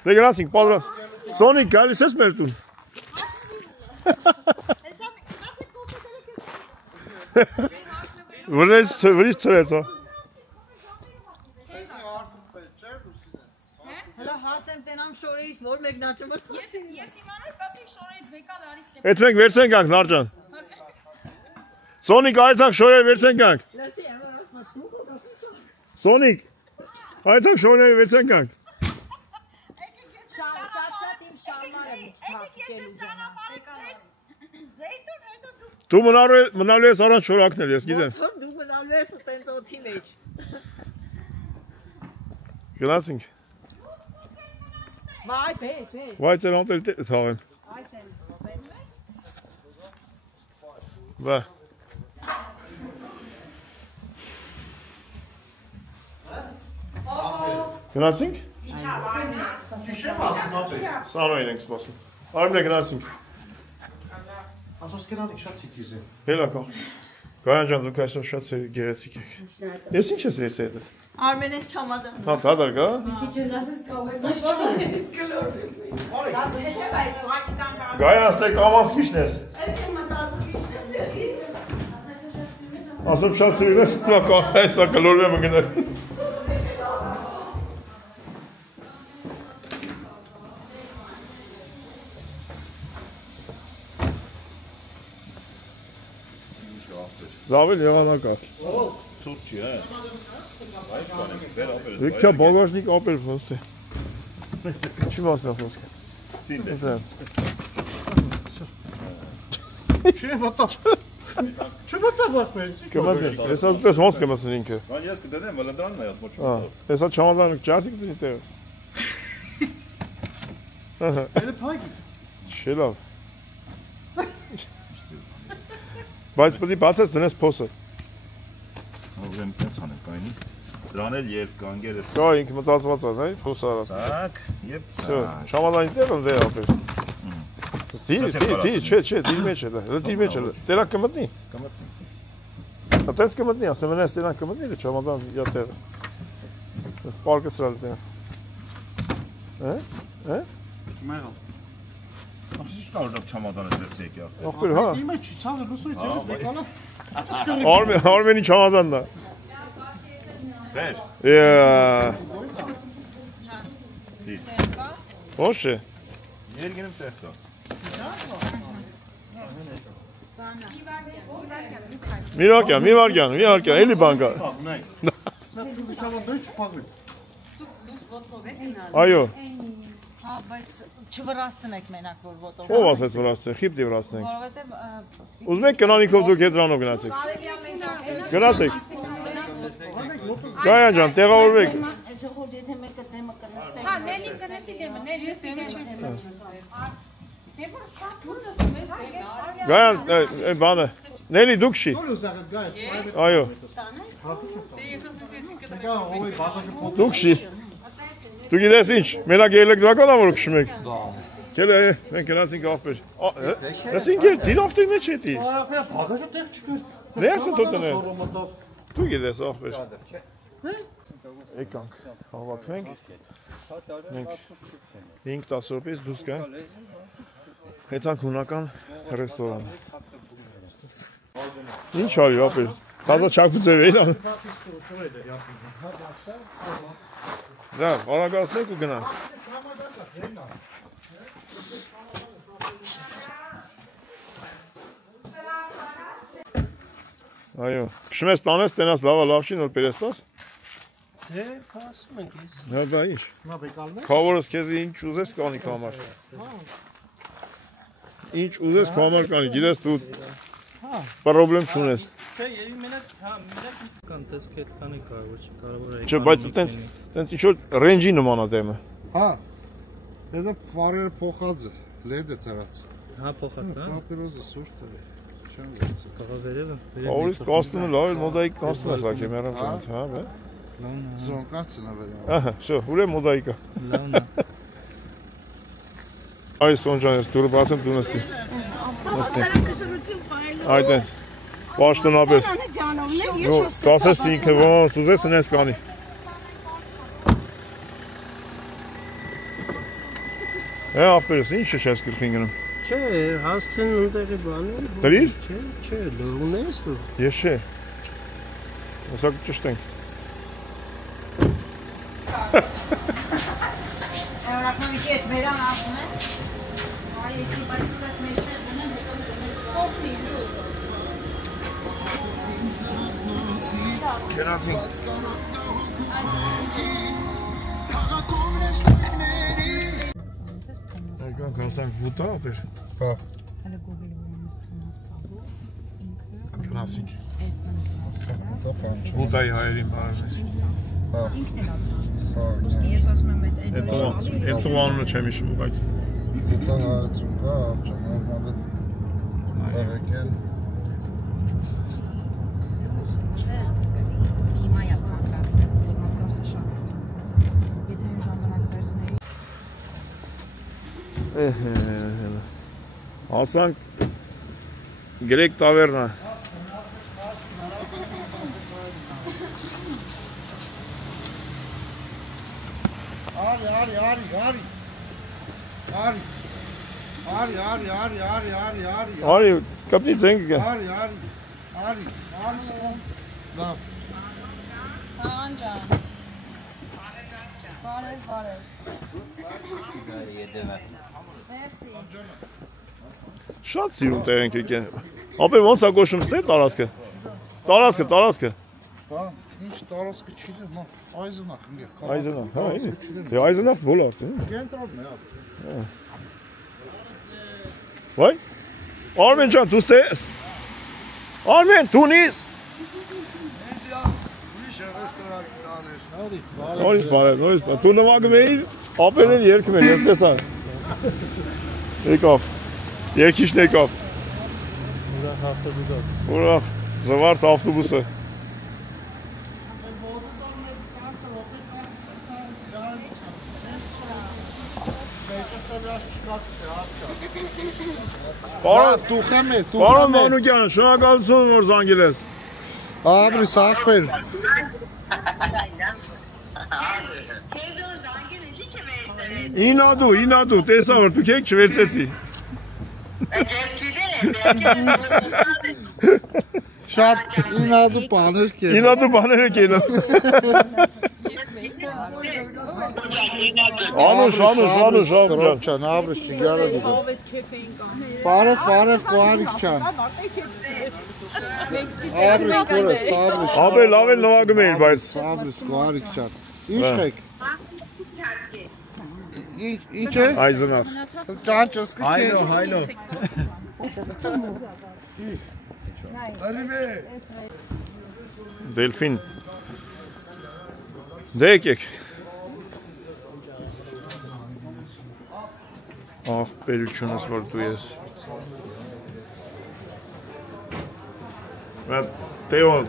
Դե գնացինք, պատրաստ։ Սոնիկ, գալիս ես մեր տուն։ Վրից ծրեց, հա։ Հլա հասեմ տենամ շորերից, որ մեկնաճը մրտ։ Ես իմանես, կասի շորերից վեկալ արիս տեմ։ Էդ մենք վերցեն գանք, Նարջան։ Սոնիկ, այդանք շորերը վերցեն գանք։ Սոնիկ, այդանք շորերը վերցեն գանք։ Դու մնալու ես առանց շորակնել, ես գիտեմ։ Դու մնալու ես տենց օթի մեջ։ Գնացինք։ Վայ, բե։ Վայ, ծեր անտել թաղեմ։ Վա։ Գնացինք։ Սանոյին ենք սպասում։ Արմն է գնացինք։ Ասոս կնանիք շատ ցիծիզ է։ Հելա կա։ Գայան ջան, դուք այսօր շատ գեղեցիկ եք։ Ես ինչ ես երես հետ։ Արմեն ես չամադան։ Հա, դադար գա։ Գայան, ստե կամանց քիշն ես։ Ասում շատ սիրուն ես, հեսա կլորվ եմ ընգնել։ Լավ էլ եղանակար։ Ցուրտ չի, հա։ Բայց բանենք, վեր ապել ես։ Եկա բագաժնիկ ապել ոնց է։ Ինչի մասն է խոսքը։ Ցինդ է։ Չէ, մտա։ Չէ, մտա բախմես։ Կմտնես, հեսա դες ոնց կմտնես ինքը։ Բան ես կդնեմ, վլա դրանն է յոթ Հա, հեսա չամադանը ջարդիկ դնի տեղ։ Էլի փակի։ Չէ լավ։ Բայց պետք է բացես դնես փոսը։ Ուրեմն տենց անենք այնի։ Դրան էլ երբ կանգեր ես։ Կա ինքը մտածված է, նայ, փոս արած։ Ցակ, եւ Всё, չամադանի տեղ եմ դե ապել։ Դի, չէ, դի մեջ է, դի մեջ է։ Տերա կմտնի։ Կմտնի։ Այդպես կմտնի, ասում են, այս տերան կմտնի, չամադան իր տեղը։ Այս պարկը սրալ տեղ։ Հա? Մեղալ։ Ախի շարժակ չամադանը դերց եկա։ Ախպեր, հա։ Իմը չի, ցավը լուսույց ես եկալա։ Արմենի չամադանն է։ Վեր։ Ոչ չէ։ Երգինեմ տեղ կա։ Մի վարկյան, էլի բան կա։ Նա դու չավանդոյ չփաղվեց։ Դուս ոտքով եք գնալ։ Այո։ Հա, բայց չվրացնեք մենակ որ ոտով։ Ո՞վ ասեց վրացնենք, խիպտի վրացնենք։ Որովհետև Ուզում եք կնանիքով դուք հետրանով գնացեք։ Գնացեք։ Գայան ջան, տեղավորվեք։ Հա, Նելին կնեսի դեմը, Նելին դեմը։ Գայան, բանը։ Նելի դուք շի։ Որ ուզակը գայ։ Այո։ Դուք շի։ Դուք գիտես ինչ, մենակ էլեկտրական որ քշում եք։ Գելե, մենք գնացինք աղբեր։ Ասինք դիրավտի մեջ էտի։ Ահա, բագաժը տեղ չկար։ Ներսը տոտնել։ Դու գիտես աղբեր։ Եկանք, հավաքվենք։ Մենք 5-10 րոպեից դուրս գանք։ Հետանք հունական ռեստորան։ Ինչ արի ապեր, տազա չակուձև էիր ան։ Դա, արագացնենք ու գնանք։ Այո, քշում ես տանես, տենաս լավա լավ չի, նոր պերեստաս։ Դե, ասում ենք ես։ Հա, դա ինչ։ Նա բեկալն է։ Քավորս քեզ ինչ ուզես կանի քո համար։ Ինչ ուզես քո համար կանի, գիտես դու պրոբլեմ չունես։ Չէ, երևի մենակ, հա, մենակ կան տեսք այդ կանի կարող չի, կարող է։ Չէ, բայց տենց ինչ որ ռենջի նման է դեմը։ Հա։ Դա ֆարերը փոխած է, լեդը դրած։ Հա, փոխած, հա։ Պապիրոզը սուրճ է։ Չեմ գցի։ Կաղա վերևը։ Օրից կոստումը լավ է, մոդայիկ կոստում է սակե մերամ չանց, հա, բա։ Լավն է։ Զոնկացն է վերա։ Ահա, շո, ուր է մոդայիկը։ Լավն է։ Այս Սոնջան ես դուրը բացեմ դու նստի։ Նստի։ Այդտենց։ Պաշտոնապես։ Կասես ինքը ոնց ուզես նես կանի։ Ապերս ինչ ես կրկին գնում։ Չէ, հասցեն ունդերի բանը։ Դրիր։ Չէ, լողնես դու։ Ես չէ։ Ասա ճիշտ ենք։ Ռախմավիկի հետ մերան ասում են։ Այսի բայց մեջներ դնեն հետո Գնացինք։ Եկանք հասանք վուտա ապեր։ Հա։ Հələ գոբել որոնց թոնասալով ինքը Գնացինք։ էսն Վուտայի հայերին բարև։ Հա։ ինքն էլ ատում։ Հա։ Ես ասում եմ Այդ անունը չեմ հիշում ուղղակի։ Դա հարցում կա, արջա, նորմալ տեղեկել։ Հիմա է ապրացել, հիմա պրոստը շատ։ Եթե այն ժամանակ վերցնեի Հասանք գրեկ տավերնա։ Արի, կապնի ձենգ գա։ Արի, լավ։ Հան ջան։ Բարև։ Մերսի։ Շատ սիրուն տեղ ենք եկել։ Ապեր ոնց է կոչում ստե տարածքը։ Տարածքը։ Բան, ինչ տարածքը չի դեմ, այզնախ ինգե։ Այզնախ, հա, ինի։ Դե այզնախ բոլոր, դե։ Կենտրոնն է, հա։ Վայ։ Արմեն ջան, դու ստես։ Արմեն, դունիս։ Ուրիշ է ռեստորանտի տաներ։ Նորից բարև։ Դու նվագում էիր, ապերեն երգում էր, ես տեսա։ Եկավ։ Երկիշն եկավ։ Ուրախ ավտոբուսը։ Ուրախ, զվարթ ավտոբուսը։ Պարոն Մանուկյան, շնորհակալություն որ զանգել ես։ Ապրի սախվեր։ Ինադու, տեսա որ դուք եք չվերցեցի։ Շատ ինադու բաներ կեն։ Ինադու բաները կենան։ Անուշ Ռոբչան, ապրիս չգյարը դուգը։ Բարև, կոհարիք չան։ Ապրիս կորս, ապրիս։ Ապե լավ էլ նվագում էիր, բայց։ Ապրիս կոհարիք չան։ Ինչ խեք։ Ինչ է։ Այզնախ։ Կան ճսկի կեզ։ Հայլո։ Դելֆին։ Դե եկեք։ Ահ, բերությունս որ դու ես։ Մատ Տեոն։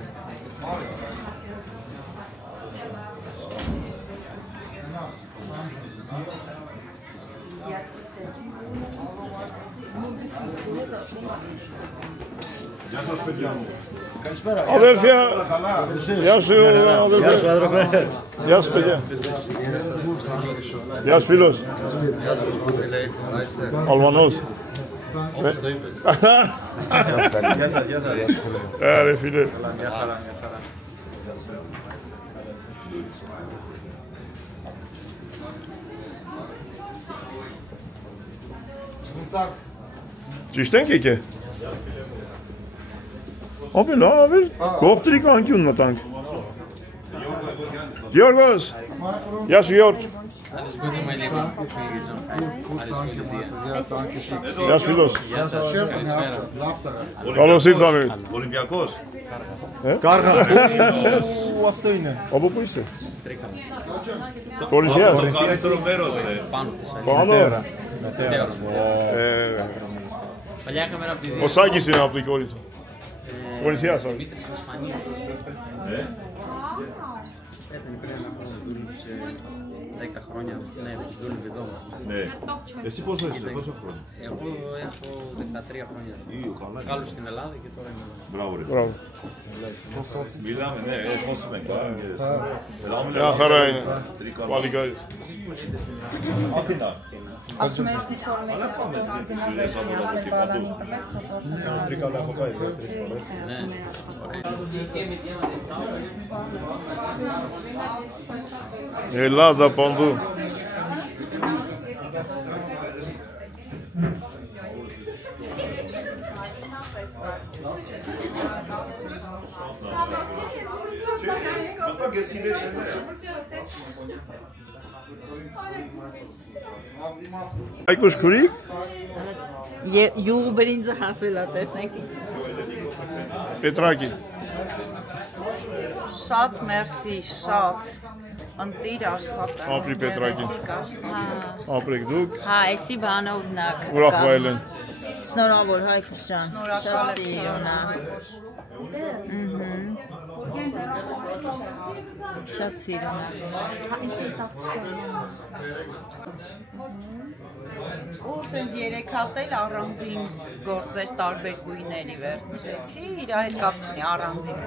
Αδέρφια, γεια σου αδέρφια. Γεια σου παιδιά. Γεια σου φίλος. Αλβανός. Ρε φίλε. Ճիշտ ենք եկե։ Ապե լավ էր, կողտրիկ անկյուն մտանք։ Գյորգոս, ես Յորգ։ Ես Ֆիլոս։ Կալոսից ամեն։ Օլիմպիակոս։ Կարգա։ Ավտոյինը։ Աբո պույս է։ Օլիմպիաս։ Կարիստորոմերոս է։ Պանո։ Παλιά κάμερα από τη Ο Σάκης είναι από το Κορινθίας. Это непременно хроня, Εσύ πόσο χρόνο? Εγώ έχω 13 χρόνια. Κάλω στην Ελλάδα και τώρα είμαι. Μπράβο ρε. Μιλάμε, ναι, խոսում ենք, Ախարային, պալիկայից։ Աթինա։ Ասում ես մի չոր մեկ արտոնարգենալեսնի, ասում է բալանի տվեք, Էլա դա պանդու։ Այգուշ քուրիկ։ Յուղ բրինձը հասել է, տեսնեք։ Պետրակի։ շատ մերսի, շատ ընտիր աշխատանք։ Ապրի Պետրակին։ Ապրեք դուք։ Հա, էսի բանով նա։ Ուրախվել են։ Շնորհավոր Հայկուս ջան։ Շնորհակալ Շատ սիրուն է։ Ու սենց երեք հատել առանձին գործեր տարբեր գույների վերցրեցի, իր հետ կապ չունի առանձին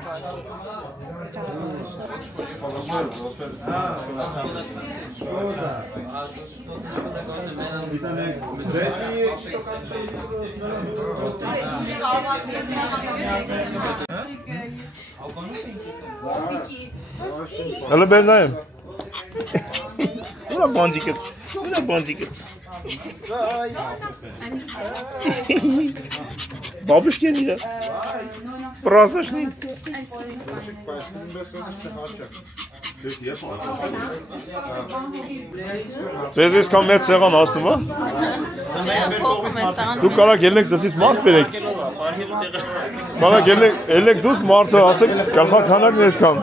ուղղակի։ Հələ բերնայեմ։ Ուրա բանջիկը։ Բաբուշկեն իրը։ Պրազնաշնին։ Ձեզ ես կան մեծ սեղան ասնում, հա։ Դուք կարակ ելնեք դսից մարդ բերեք։ Կարակ ելնեք դուս մարդը ասեք գլխականակն ես կան։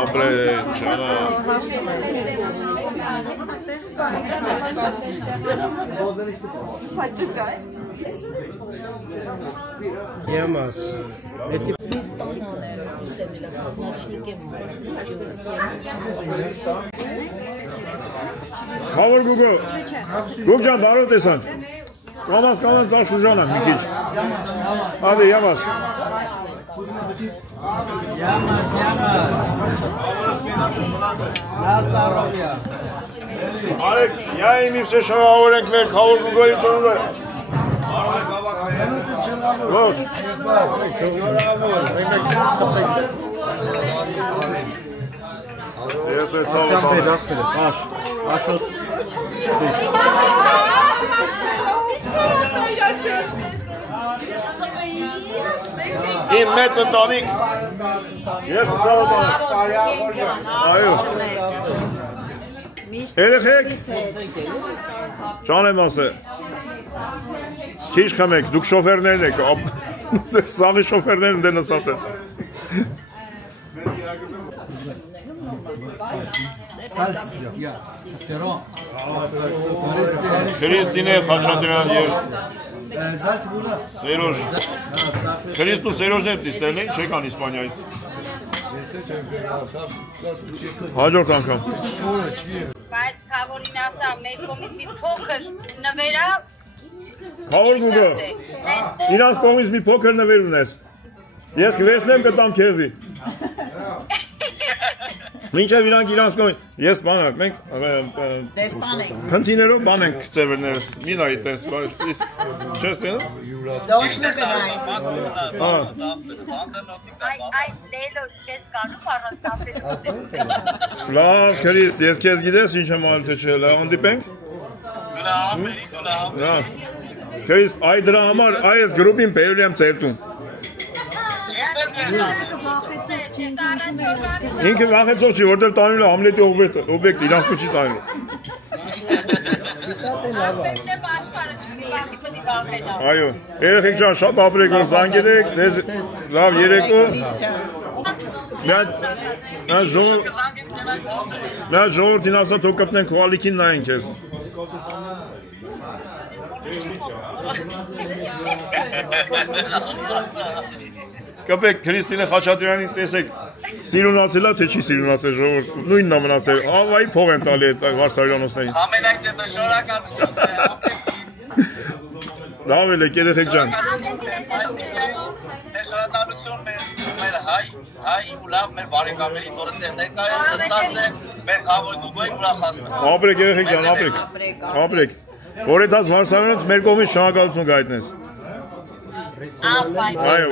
Ապրե, չանա։ Յամաս։ Խավոր գուգո։ Գուգ ջան, դարով տեսան։ Կանաս ծաղ շուժանան մի քիչ։ Ադե, յամաս։ Արեք, յայ մի վսե շաղավորենք մեր խավոր գուգոյի ծնունդը։ Ոչ։ Ես է ծավը աշոս։ Իմ մեծ ընտանիք, ես ծավը տանեմ։ Այո։ Երեխեք, ճան եմ ասել, քիչ խմեք, դուք շոֆերներն եք, սաղի շոֆերներն դենս ասել։ Քրիստինե Խաչատրյան և Սերոժ, Քրիստու Սերոժներ դիստերն են, չեք ան Իսպանյայից։ Հաջորդ անգամ։ Բայց Քավորին ասա, մեր կողմից մի փոքր նվերա։ Քավոր գուգը, իրանց կողմից մի փոքր նվեր ունես։ Ես կվերցնեմ կտամ քեզի։ Մինչև իրանք իրանց կողմից, ես բանակ, մենք փնթիներով բան ենք ծևերներս, մի նայի տես, չես տենում։ Այդ լելո չես կանում առանց տապելու։ Լավ, Քրիստ, ես քեզ գիտես ինչ եմ արել թե չէ, լավ ընդդիպենք։ Լավ, Քրիստ, այ դրա համար, այս գրուպին բերել եմ ձեր տուն։ Ինքը վախեցող չի, որտեղ տանելու Համլետի օբյեկտ, իրանց չի տանելու։ Այո, երեխեք ջան, շատ ապրեք, որ զանգերեք, ձեզ լավ երեկո։ Նա ժողորդին ասա, թող կպնենք հուալիքին նայեն քեզ։ Կպեք Քրիստինե Խաչատրյանին տեսեք սիրունացել է թե չի սիրունացել ժողովուրդ նույնն է մնացել ավայի փող են տալի այդ Վարսավյանոցներին ամենակ դեպի շնորհակալություն լավ էլ եք երեխեք ջան շնորհակալություն մեր հայ ու լավ մեր բարեկամներից որ դեռ ներկայացած նստած են մեր խաղոյ դուբոյի ուրախացնում ապրեք երեխեք ջան ապրեք որ այդ Վարսավյանից մեր կողմից շնորհակալություն գայտնես Այո,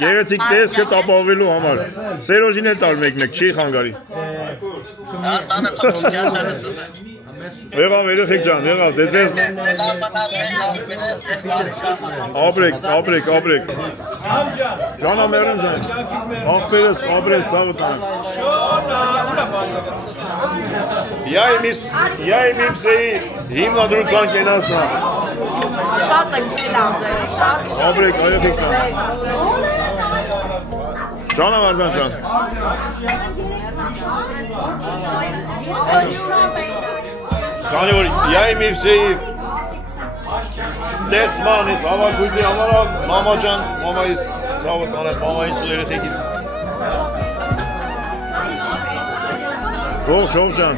գեղեցիկ տեսքը ապահովելու համար Սերոժին էլ տար մեկ-մեկ, չի խանգարի Եղավ երեխեք ջան, եղավ, դե ձեզ Ապրեք Ջանա մերն ջան, աղբերս, ապրես, ծավը տանք Я им всեի հիմնադրության կենասնա Շատ եմ սիրամ ձեզ, շատ Ապրեք, երեխեք ջան Ջանա Մարդան ջան Քանի որ я им всеի Ստեղծմանից, հավաքույթի համար մամա ջան, մամայիս ցավը տանեմ, մամայիս ու երեխեքից Ողջ ջան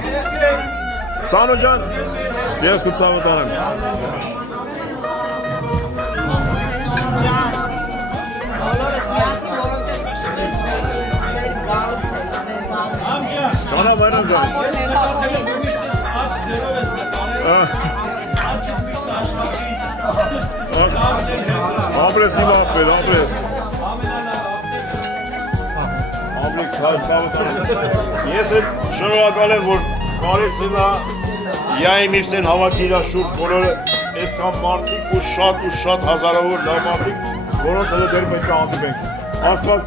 Սանո ջան, ես քո ցավը տանեմ Ջանա Մարան ջան Ապրես իմ ապրել, ապրես Ապրեք սավտան Ես էլ շնորհակալ եմ, որ կարեցինա Իայի միրսեն հավաքի իրա շուրջ բոլորը Այսքան մարդիկ ու շատ հազարավոր լավ մարդիկ Որոնց հլը դեր մենք կհանդիպենք Աստված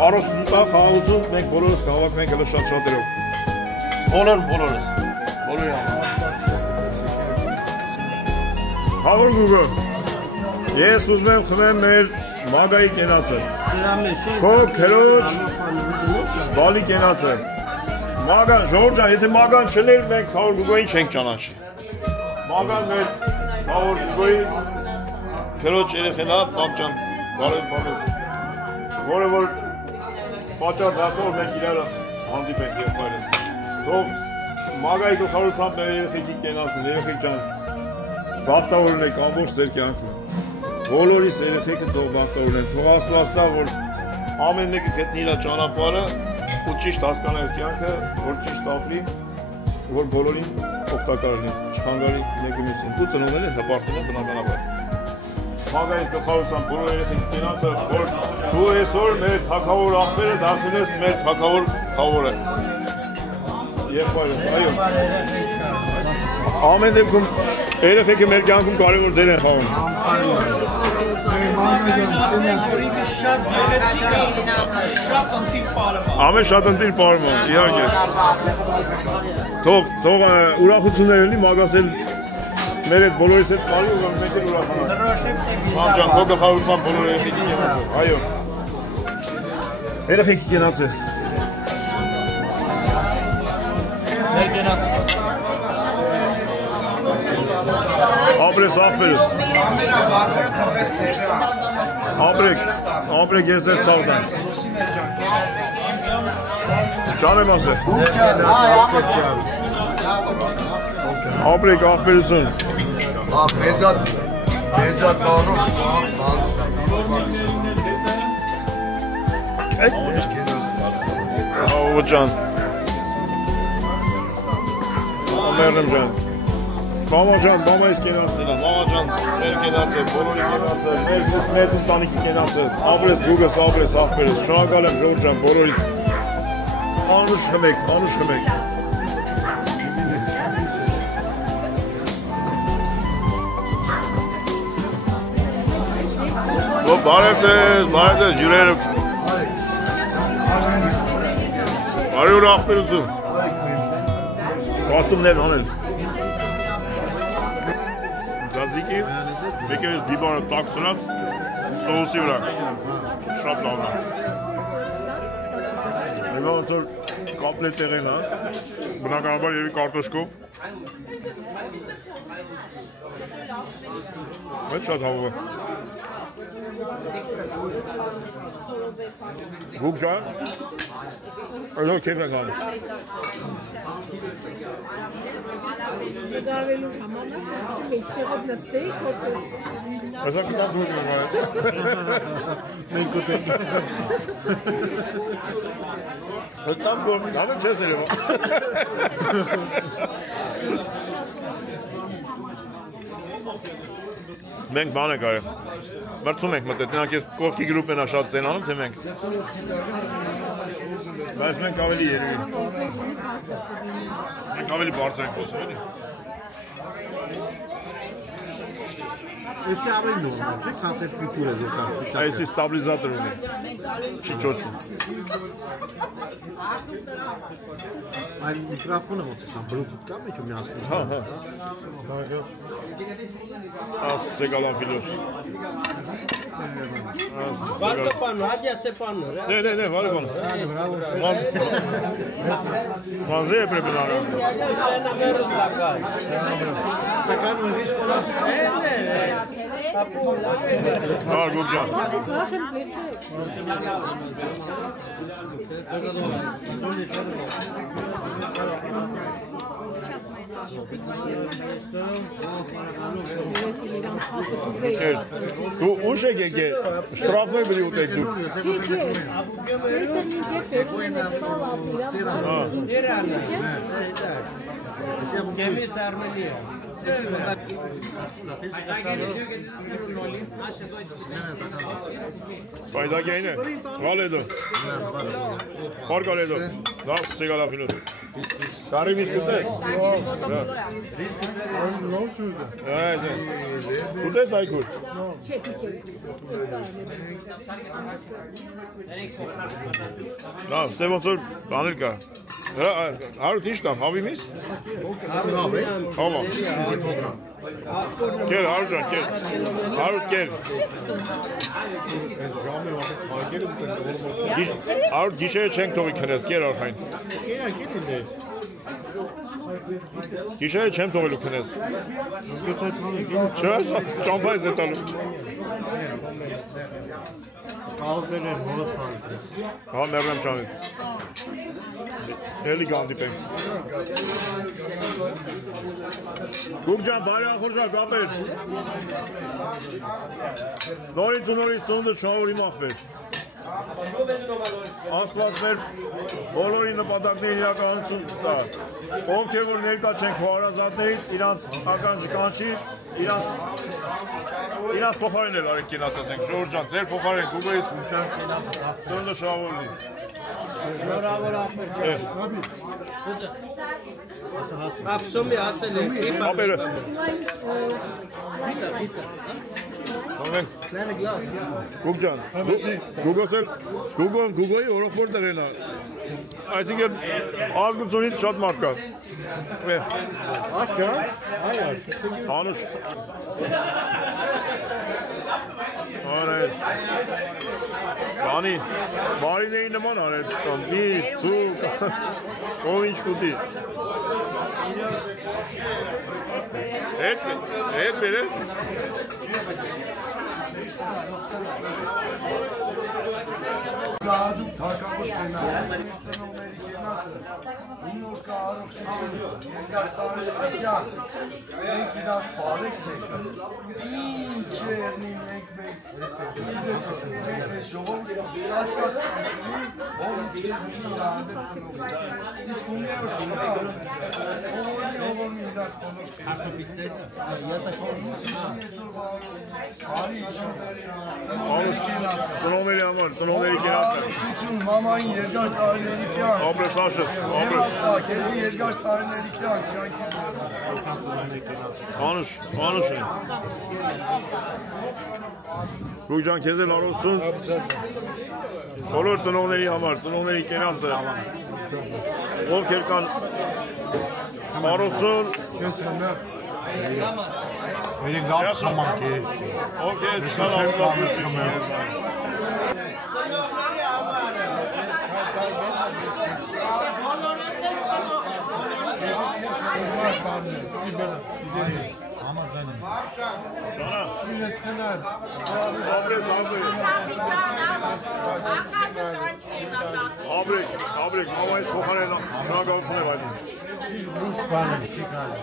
առողջություն տա, խաղաղություն մենք բոլորս կհավաքվենք հլը շատ-շատերով Բոլորս Բոլորի համար Հավոր գուգը Ես ուզում եմ խմեմ մեր մագայի կենացը Քո քերոջ բալի կենացը Մագան, ժողովուրդ ջան, եթե մագան չներ մենք Հավոր գուգոյին չենք ճանաչի Մագան մեր Հավոր գուգոյի քերոջ երեխեն է, բապ ջան, բարև բանես Որը որ պատճառ դասով մենք իրարը հանդիպենք և բայրես Թող մագայի գլխավորությամբ մեր երեխեքի կենացն, երեխեք ջան Բախտավորն եք ամբողջ ձեր կյանքում Բոլորիս երեխեքը թող բախտավորն են Թող Աստված տա, որ ամեն մեկը գտնի իր ճանապարհը ու ճիշտ հասկանա այս կյանքը, որ ճիշտ ապրի որ բոլորին օգտակար լինի, չխանգարի մեկը մյուսին Դու ծնողները հպարտում են բնականաբար Մագայիս գլխավորությամբ բոլոր երեխեքի կենացը, որ դու այսօր մեր թագավոր աղբերը դարձնես մեր թագավոր խավորը Եղբայրս, այո Ամեն դեպքում երեխեքը մեր կյանքում կարևոր դեր են խաղում Ամեն շատ ընտիր պարում իհարկե Թող ուրախություններ լինի մագասել մեր այդ բոլորիս հետ պարի ու մենք էլ ուրախանանք Մամ ջան, քո գլխավորությամբ բոլոր երեխեքի կենացը Այո Երեխեքի կենացը Ձեր կենացը Ապրես աղբերս Ապրեք ես ձեր ծավտան Ջան եմ ասել Ապրեք աղբերություն Մեծա տանով Ահո ջան Ամերնեմ ջան Մամա ջան, մամայիս կենացն էլա, մամա ջան, մեր կենացը, բոլորի կենացը, մեր մեծ ընտանիքի կենացը, ապրես գուգս, ապրես աղբերս, շնորհակալ եմ ժողովուրդ ջան, բոլորից անուշ խմեք Բարև ձեզ, ջուրերը Բարի ուր աղբերություն Կաստումներ անել Ձազիկի, մեկ ես դիբարը տակ սրած, սոուսի վրա, շատ լավն է Հիմա ոնց որ կապլետեղեն, հա։ Բնականաբար երևի կարտոշկով։ Մեծ շատ հավով է։ Գուկ ջան, այդո քեֆ ենք անում։ Դարվելու համանակ մեջտեղով նստեի, որպես Ասա կտա դուր եմ այդ։ Մենք ուտենք։ Հստամ գոմ, դանը չես երևա։ Մենք բան ենք արել։ Մրցում ենք մտել, նրանք ես կողքի գրուպ են շատ ծենանում, թե մենք։ Բայց մենք ավելի երևի։ Մենք ավելի բարձր ենք խոսում, էլի։ Էսի ավելի նորմալ չէ, քան այդ պիտուրը երկար։ Այսի ստաբիլիզատոր ունի։ Չի ճոճում։ Այն միկրոֆոնը ոնց է, սա բլութութ կա մեջը միացնում։ Հա, հա։ Աս սեգալան ֆիլոս։ Վարկը պանո, հատյա սե պանո։ Ne, vale con. Manzé preparado. Ah, Gubjan. Tu ușe che strafne bili utek tu. Este ninge pe mine sala Kemis Armenia. Fayda gene. Valedo. Por galedo. Da sigala filot. Kari miskuse. Evet. Burada saykur. Da, sponsor Anilka. Harut iştam, havimiz? Tamam. Gel Harutcan gel. Harut gel. Harut gişeye çenk tovi kenes gel Arhayn. Gişeye çenk tovi kenes. Çöz, çampay zetalım. Kalbelen mola sarıtız. Ha Meryem Can'ın. Eli gandipem. Gubcan bari axırca qapır. Նորից ծնունդ շահորի մախվեր։ Աստված մեր բոլորի նպատակների իրականություն տա։ Ովքեր որ ներկա չենք հարազատներից, իրանց ականջի կանչիր, իրանց փոխարինել արեք կենաց ասենք, Ժորժ ջան, ձեր փոխարեն Գուգլից ծնունդը շահորի։ Շնորհավոր ապեր ջան։ Ապսոմի ասել եք։ Ապերս։ Գուգջան, Գուգոյի օրոքվոր տեղեն է, այսինքն ազգությունից շատ մարդ կա։ Աշկա, այար։ Անուշ։ Անես։ Անի, բարինեի նման արետ, դիս, ծուկ, ով ինչ կուտի։ Հետ բերել։ Գադու թակավոր կենաց, ծնողների կենացը, ումոր կա առողջություն, երկար տարիներ կյանք, մենք իրանց բարեք ենք, ինչ երնի մենք գիտես ուշում, մենք ես ժողով ասկաց ովից երնի իրանդեր ծնողներ, իսկ ունեոր ովորնի իրանց բոլոր կենացը, բարի ծնողների կենացը, ծնողների համար, ծնողների կենացը։ Առողջություն մամային երկար տարիների կյանք։ Ապրես աշես, ապրես։ Եվատա, քեզի երկար տարիների կյանք, կյանքի Անուշ է։ Գուգջան, քեզ էլ առողջություն։ Բոլոր ծնողների համար, ծնողների կենացը։ Ովքեր կան առողջություն։ Վերին լավ խմանք է։ Ովքեր չկան առողջություն։ Thank you. Աբրիկ, մամայից փոխարեն շնորհակալություն եմ այդին։ Լուրջ բան է, չի կարելի։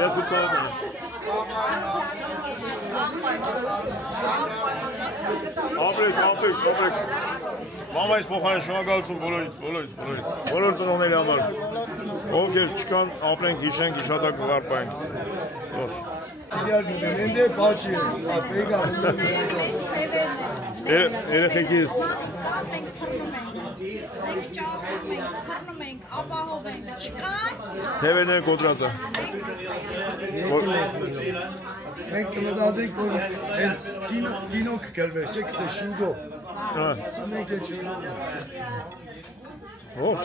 Ես գուցով եմ։ Աբրիկ։ Մամայից փոխարեն շնորհակալություն բոլորից։ Բոլոր ծնողների համար։ Ովքեր չկան, ապրենք, հիշենք, հիշատակ կվարպայենք։ Ոչ։ Մենდე բաչի ես, ապեգա երեխեքիս մենք թռնում ենք, ապահով ենք, չկան։ թևերները կոտրած է։ Մենք կմտածենք, որ կինո կգրվեր, չէ՞ կսե շուգով։ Մենք է չունենք։ Ոչ։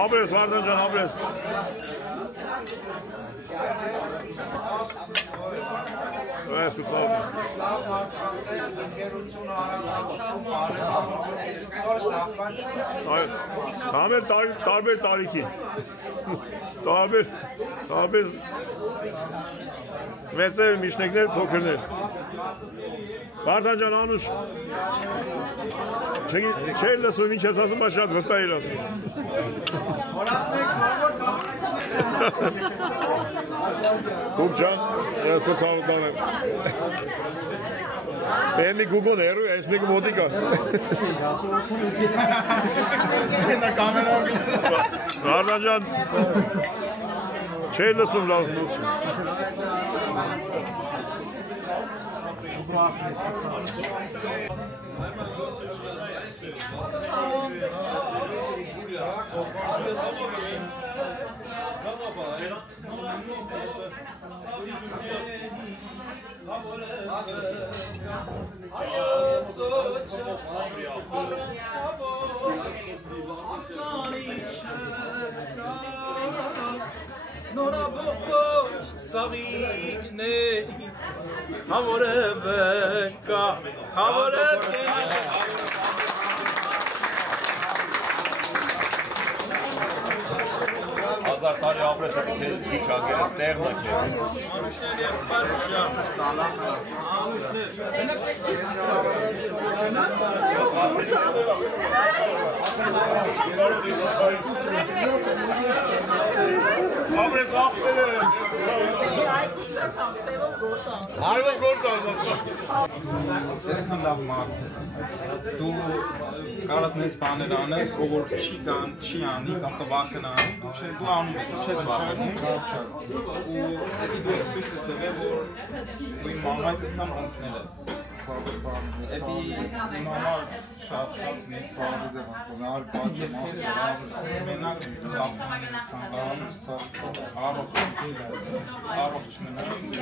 Ապրես, Վարդան ջան, ապրես։ Այս կծավ։ Համեր տարբեր տարիքի։ Տարբեր մեծեր, միջնեկներ, փոքրներ։ Վարդան ջան, Անուշ։ Չէր լսում ինչ ես ասում, բայց շատ վստահ էր ասում։ Կուկ ջան, ես կծարուտան եմ։ Բենի գուգոն հերու, ես մեկը մոտիկա։ Վարդան ջան, չէր լսում լավ։ Նորաբողոջ ծաղիքներ Հավորը վկա Հավորը Հազար տարի ապրես է քեզ քիչ անգերես տեղն է քեզ։ Անուշների պարուշյա Ապրես աղբել է։ Հարվը գործան։ Այսքան լավ մարդ ես։ Դու կարաս մեծ բաներ անես, ով որ չի անի կամ կվախն անի, դու անում ես, չես վախենում։ Ու դու ես ցույց ես տվել, որ դու իմ մամայից այդքան օնցնել ես։ Էդի իմ համար շատ մեծ բան է։ Ես քեզ մենակ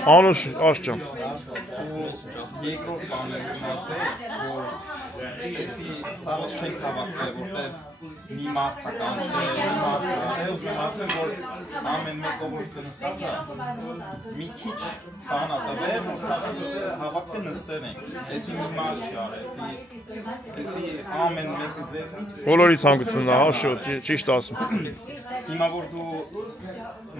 Անուշ աշճան։ Երկրորդ բանը ասել, որ էսի սարս չենք հավաքվել, որտեղ մի մարդական չէ, մի մարդական, ուզում ասեմ, որ ամեն մեկը որ նստած է, մի քիչ բան ա տվել, որ սարս հավաքվել նստել ենք, էսի մի մարդ չար, էսի ամեն մեկը ձեզ Բոլորի ցանկությունն է, հա, շոտ, ճիշտ ասում։ Հիմա որ դու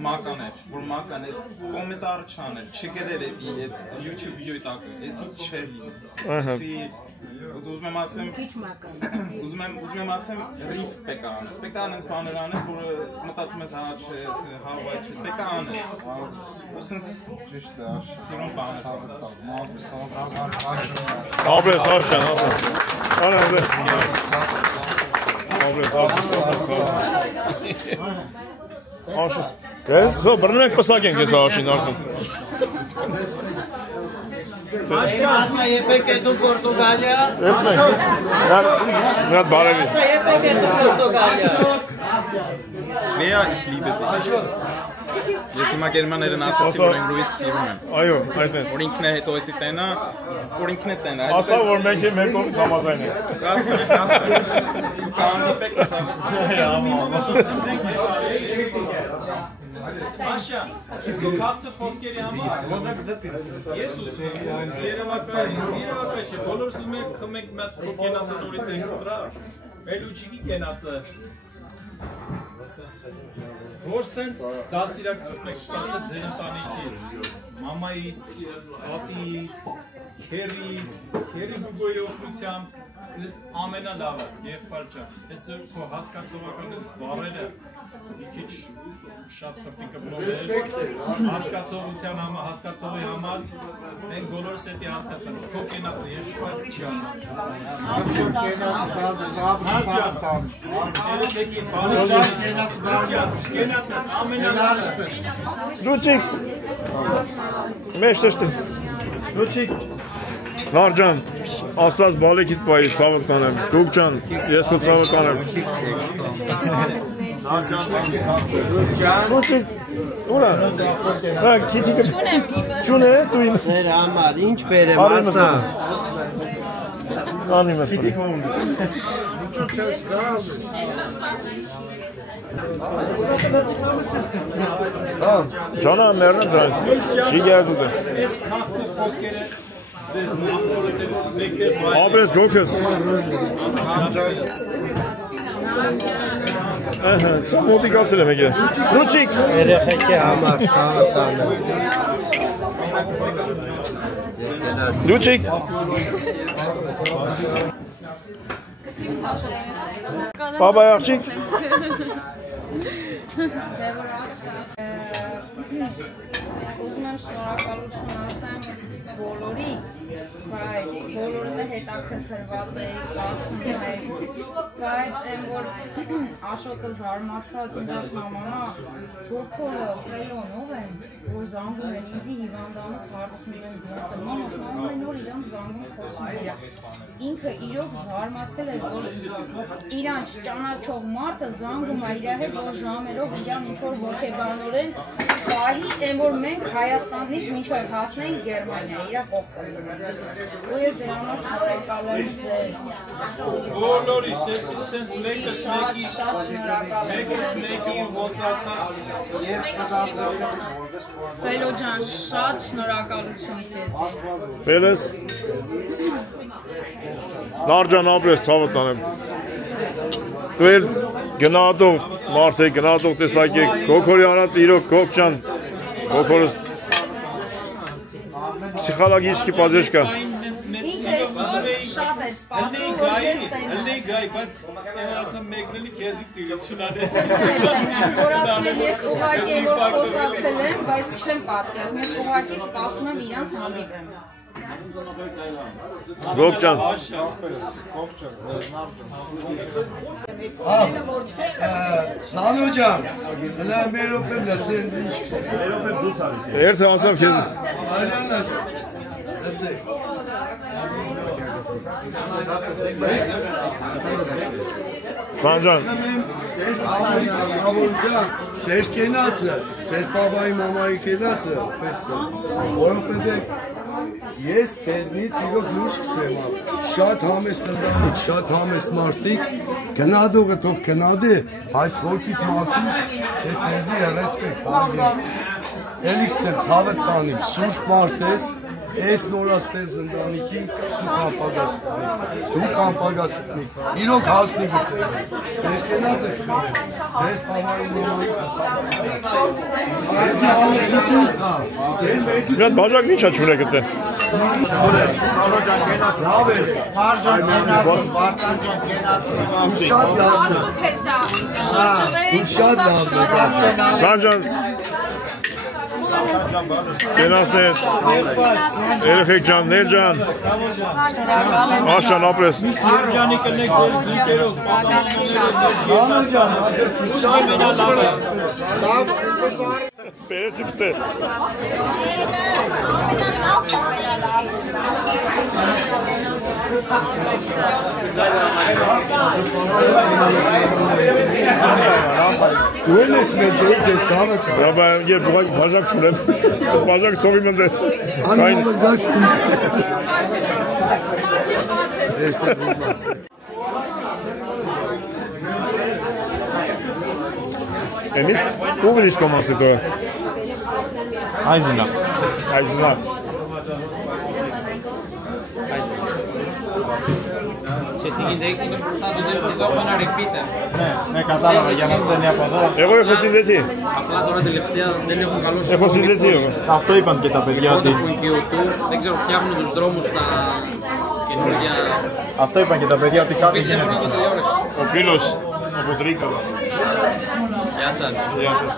մական էր, որ մական էր, կոմենտար չաներ, չգերեր էդի այդ YouTube վիդեոյի տակ, էսի չէր լինի։ Ուզում եմ ասեմ, ռիսկ պետք է անես, պետք է անես բաներ անես, որը մտածում ես հա չէ, հավայ չէ, պետք է անես, ու սենց սիրուն բան է։ Ապրես, աշճան, ապրես։ Ես բռնենք պսակենք ես աշին արդեն։ Ասա եպեք է դու Պորտուգալիա։ Միատ բարևի։ Ասա եպեք է դու Պորտուգալիա։ Svea, ich liebe dich։ Ես հիմա գերմաներեն ասացի, որ են Լուիս սիրում եմ։ Այո, այդպես։ Որ ինքն է հետո էսի տենա, որ ինքն է տենա։ Ասա, որ մենք մեր կողմից համաձայն ենք։ Աշա, իսկ քաղցը խոսքերի համար։ Ես ուզում եմ երևակայ չէ, բոլորս ուզում ենք խմենք մատ կենացը նորից էքստրա։ Բելուջիկի կենացը։ Որ սենց դաստիարակություն եք ստացել ձեր ընտանիքից, մամայից, պապից, քերի բուգոյի օգնությամբ, ես ամենալավը, եղբայր ջան, ես ձեր քո հասկացողական ես բառերը մի քիչ շատ սրտի կբլոկել, հասկացողության համար, հասկացողի համար, մենք բոլորս էդի հասկացանք, քո կենացը եղբայր ջան։ Լուչիկ, մեջ տշտի, լուչիկ, Նարջան, աստված բալեքիտ պայի, ծավық տանեմ, դուք ջան, ես քո ծավық տանեմ։ Լուչիկ, ուրա, քիթիկը, ճուն ես դու իմ։ Ձեր համար, ինչ բերեմ, ասա։ Անի մեզ պրի։ Ջանա մերնը դրան, չի գերդուտ է։ Ես քաղցը խոսքերը ձեզ նախորոտերից մեկներ Ապրես գոքս։ Սա մոտիկացել եմ եկե։ Լուչիկ։ Երեխեքի համար սաղասանը։ Լուչիկ։ Բաբա աղջիկ։ Ուզում եմ շնորհակալություն ասեմ բոլորի, բայց բոլորը հետաքրքրված էի բացումներ, բայց այն որ Աշոտը զարմացած ինձ ասում մամա, Գոքորը, Ֆելոն ով են, որ զանգում են ինձի հիվանդանոց հարցնում են ոնց է, մամ ասում ամեն օր իրանք զանգում խոսում են իրա։ Ինքը իրոք զարմացել էր, որ իրան չճանաչող մարդը զանգում է իրա հետ, որ ժամերով իրան ինչ-որ ոգեբանորեն պահի, այն որ մենք Հայաստանից մինչև հասնենք Գերմանիա, իրա կողքով։ Ու ես դրա համար շնորհակալ եմ ձեզ։ Բոլորիս, ես սենց մեկս մեկի ոնց ասա։ Ֆելո ջան, շատ շնորհակալություն քեզ։ Ֆելես։ Նարջան ապրես ցավը տանեմ։ Դու էլ գնահատող մարդ եք, գնահատող տեսակ եք, Գոքորի արած իրոք Գոք ջան, Գոքորս Պսիխոլոգիչկի պատժեշկա։ Շատ է սպասում, որ ես տենամ։ Հլի գայ, բայց ասնամ մեկնելի քեզի տիրություն արել։ Որ ասնել ես ուղղակի որ խոսացել եմ, բայց չեմ պատկերացնում, ես ուղղակի սպասում եմ իրանց հանդիպեմ։ Գոք ջան։ Սանո ջան, հլա մեր օպեն լսենց ինչ կսի։ Երթը ասամ քեզ։ Այլանա ջան, լսեք։ Ֆանջան։ Ձեր ավելի կախավորության, ձեր կենացը, ձեր պապայի մամայի կենացը, պես է, որովհետև ես ձեզնից իրոք լուրջ կսեմ, շատ համեստ ընտանիք, շատ համեստ մարդիկ, գնադողը թող գնադե, բայց ոքիդ մարդիկ, ես ձեզի ռեսպեկտ անգեմ, էլի կսեմ ցավդ տանիմ, սուրճ մարդ ես, ես նորաստեղծ ընտանիքին կխուց անպագասնիկ, դուք անպագասնիկ, իրոք հասնի գծել, ձեր կենաց եք խմել, ձեր պավարի Միատ բաժակ ինչ է չունե գտե։ Մարջան կենացին, Վարդանջան կենացին, շատ լավն է, շատ լավն է, Սանջան, Կենասներ, երեխեք ջան, ներ ջան, աշան ապրես։ Երջանի կնեք դեր զույգերով, Սպերեցիք ստեր։ Դու ես մեջերից ես սավը կա։ Ռաբա երբ բաժակ չունեմ, բաժակ ստողի մնդե։ Անում բաժակ չունեմ։ Ես է բուբաց։ Էնիշ, ու վիրիշ կոմասի տոյ։ Այզնա։ Այզնա։ Ναι, κατάλαβα για να στέλνει από εδώ. Εγώ έχω συνδεθεί. Απλά τώρα τελευταία δεν έχουν καλώσει. Έχω συνδεθεί εγώ. Αυτό είπαν και τα παιδιά ότι. Δεν ξέρω, φτιάχνουν τους δρόμους στα καινούργια. Αυτό είπαν και τα παιδιά ότι κάτι γίνεται. Ο φίλος από Τρίκαλα. Γεια σας. Γεια σας.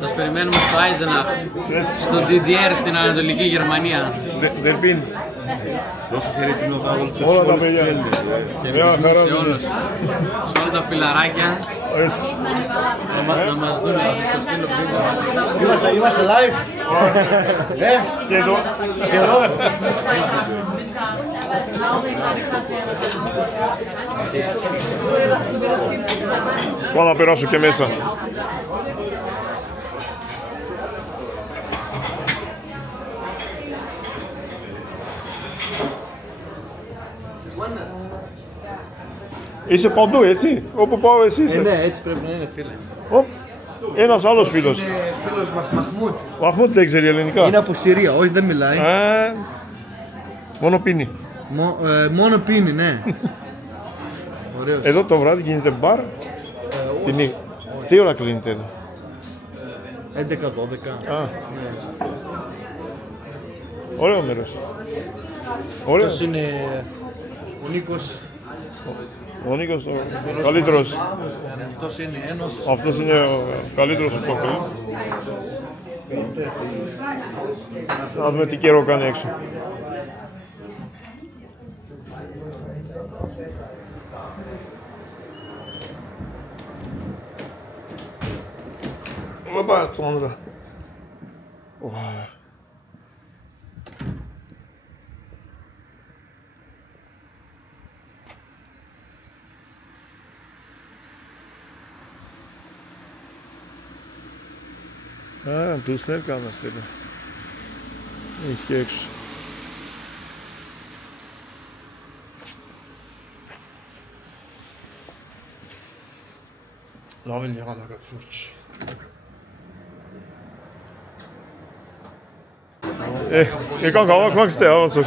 Σας περιμένουμε στο Eisenach, στο DDR στην Ανατολική Γερμανία. Δερπίν. Δώσε χέρι την οδάβολη. Όλα τα παιδιά. Σε όλους. Σε όλα τα φιλαράκια. Να μας δουν, θα στο στείλω πριν. Είμαστε live. Σχεδόν. Πάω να περάσω και μέσα. Είσαι παντού, έτσι, όπου πάω εσύ είσαι. Ναι, έτσι πρέπει να είναι, φίλε. Ένας άλλος φίλος. Είναι φίλος μας Μαχμούτ. Μαχμούτ δεν ξέρει ελληνικά. Είναι από Συρία, όχι δεν μιλάει. Μόνο πίνει. Μόνο πίνει, ναι. Ωραίος. Εδώ το βράδυ γίνεται μπαρ. Τι ώρα κλείνεται εδώ? 11-12. Ωραίο μέρος. Αυτός είναι ο Νίκος. Ο Νίκος ο καλύτερος. Αυτός είναι ένας. Αυτός είναι ο καλύτερος που κόκκολο. Να δούμε τι καιρό κάνει έξω. Опа, Сандра. Դուսներ կան աստերը։ Իսկ եկշ։ Լավ են եղանակակ սուրճ։ Եկանք հավաքվանք ստե, հավասոր։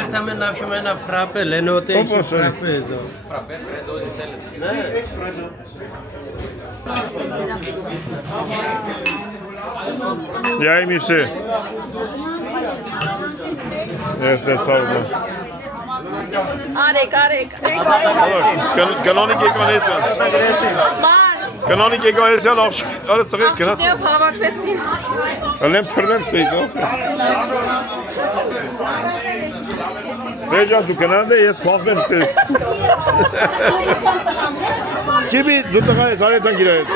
Ήρθαμε να πιούμε ένα φράπε, λένε ότι έχει φράπε εδώ. Φραπέ, φρέντο, ό,τι θέλετε. Ναι, έχει φρέντο. Γεια ημίψε. Սա Արեք։ Կանոնիկ Եկանեսյան։ Կանոնիկ Եկանեսյան արը տղեկ գնաց։ Աղջիկներով հավաքվեցին։ Ալեմ թրնեմ ստեյցո։ Վեջան դու գնանդ է, ես խաղվեմ ստեյց։ Սկիբի դու տղա ես արետան գիրա հետ։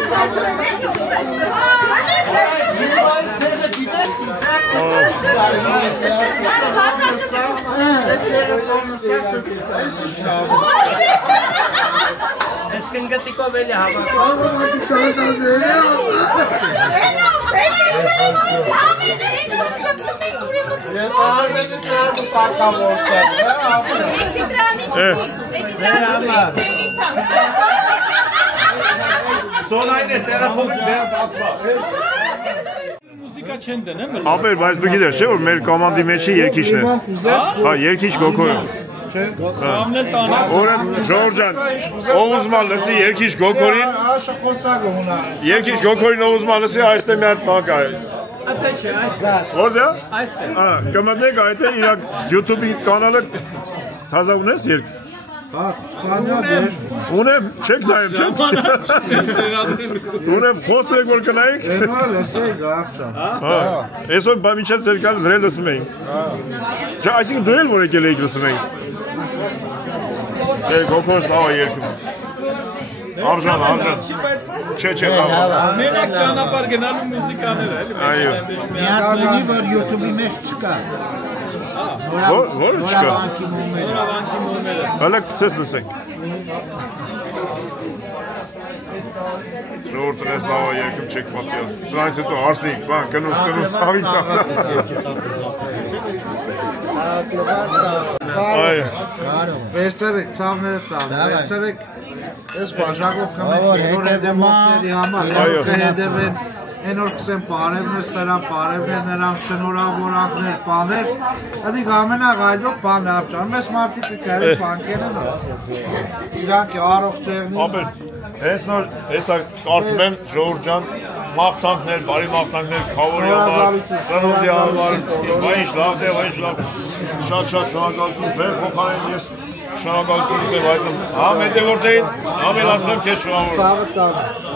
Ես կնգտիկով էլի հավաքով։ Ես արվետի սրատու պարկավորցեմ, Սոնային է տերախովին ձեր դասվա։ Մուզիկա չեն դնեմ։ Ապեր, բայց դու գիտես, չէ՞ որ մեր կոմանդի մեջի երկիչն ես։ Հա, երկիչ Գոկոյը։ Օրը Ժորժան, ով ուզմա լսի երկիչ Գոկորին։ Երկիչ Գոկորին ով ուզմա լսի, այստեղ մի հատ բան կա։ Ատե չէ, այստեղ։ Որտե՞ղ։ Այստեղ։ Կմտնեք այդ իր YouTube-ի կանալը թազա ունես երկ։ Ունեմ, չեք նայեմ, չեք Ունեմ, խոստեք, որ կնայիք Այսօր բամիչև ձեր կալ դրել լսում էինք Այսինք դու էլ որ եկել էիք լսում էինք Գոքոս լավա երկում Արժան Չէ Մենակ ճանապար գնալու մուզիկաներ Այո Միատների, որ YouTube-ի մեջ չկա Որ չկա Հալակ ծես լսենք Ժողորդն ես լավա երկում չեք պատիաս Սրանից հետո հարսնիք, բան, կնում ծնում ծավին Վերցերեք ցավները տալ, վերցերեք ես բաժակով խմեք հետևմատների համար, ես կհետևեն Են որ կսեն պարևներ, սրան պարևներ, նրան շնորհավորանքներ, պաներ, դիք ամենաղայլով բան ապճանում, ես մարդիկ կկարել պանկեն են իրանք առողջ եղնի Ես նոր, հեսա կարծում եմ ժողորդ ջան, մաղթանքներ, բարի մաղթանքներ, քավորի համար, ծնորդի համար, վայիշ լավ դե, վայիշ լավ, շատ շնորհակալություն ձեր փոխարեն ես շնորհակալություն եմ այդում, համ հետևորդներին, համ էլ ասում եմ քեզ շնորհավորում